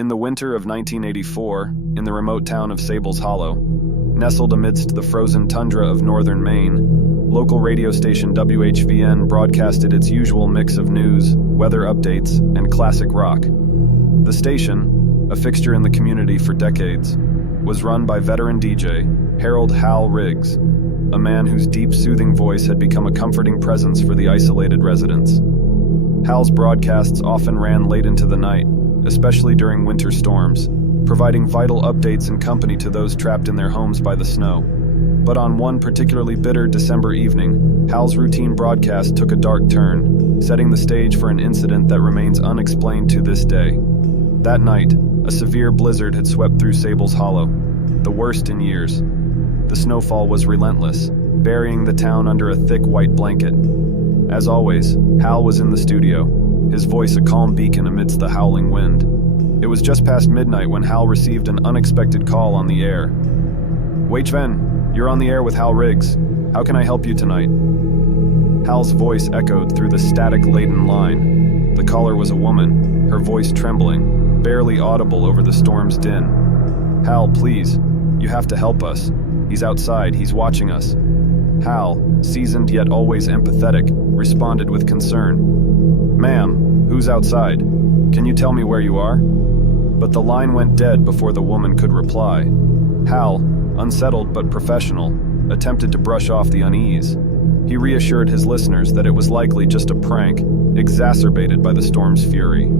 In the winter of 1984, in the remote town of Sable's Hollow, nestled amidst the frozen tundra of northern Maine, local radio station WHVN broadcasted its usual mix of news, weather updates, and classic rock. The station, a fixture in the community for decades, was run by veteran DJ Hal Riggs, a man whose deep, soothing voice had become a comforting presence for the isolated residents. Hal's broadcasts often ran late into the night, especially during winter storms, providing vital updates and company to those trapped in their homes by the snow. But on one particularly bitter December evening, Hal's routine broadcast took a dark turn, setting the stage for an incident that remains unexplained to this day. That night, a severe blizzard had swept through Sable's Hollow, the worst in years. The snowfall was relentless, burying the town under a thick white blanket. As always, Hal was in the studio, his voice a calm beacon amidst the howling wind. It was just past midnight when Hal received an unexpected call on the air. WHVN, you're on the air with Hal Riggs. How can I help you tonight? Hal's voice echoed through the static-laden line. The caller was a woman, her voice trembling, barely audible over the storm's din. Hal, please, you have to help us. He's outside, he's watching us. Hal, seasoned yet always empathetic, responded with concern. Ma'am, who's outside? Can you tell me where you are? But the line went dead before the woman could reply. Hal, unsettled but professional, attempted to brush off the unease. He reassured his listeners that it was likely just a prank, exacerbated by the storm's fury.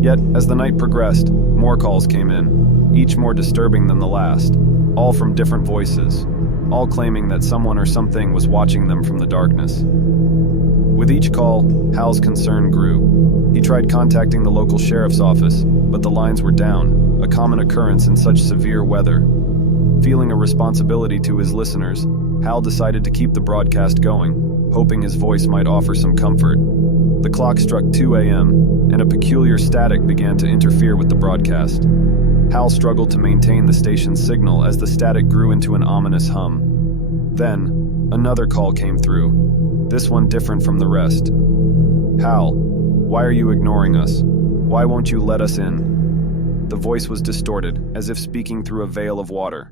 Yet, as the night progressed, more calls came in, each more disturbing than the last, all from different voices, all claiming that someone or something was watching them from the darkness. With each call, Hal's concern grew. He tried contacting the local sheriff's office, but the lines were down, a common occurrence in such severe weather. Feeling a responsibility to his listeners, Hal decided to keep the broadcast going, hoping his voice might offer some comfort. The clock struck 2 a.m., and a peculiar static began to interfere with the broadcast. Hal struggled to maintain the station's signal as the static grew into an ominous hum. Then, another call came through, this one different from the rest. Hal, why are you ignoring us? Why won't you let us in? The voice was distorted, as if speaking through a veil of water.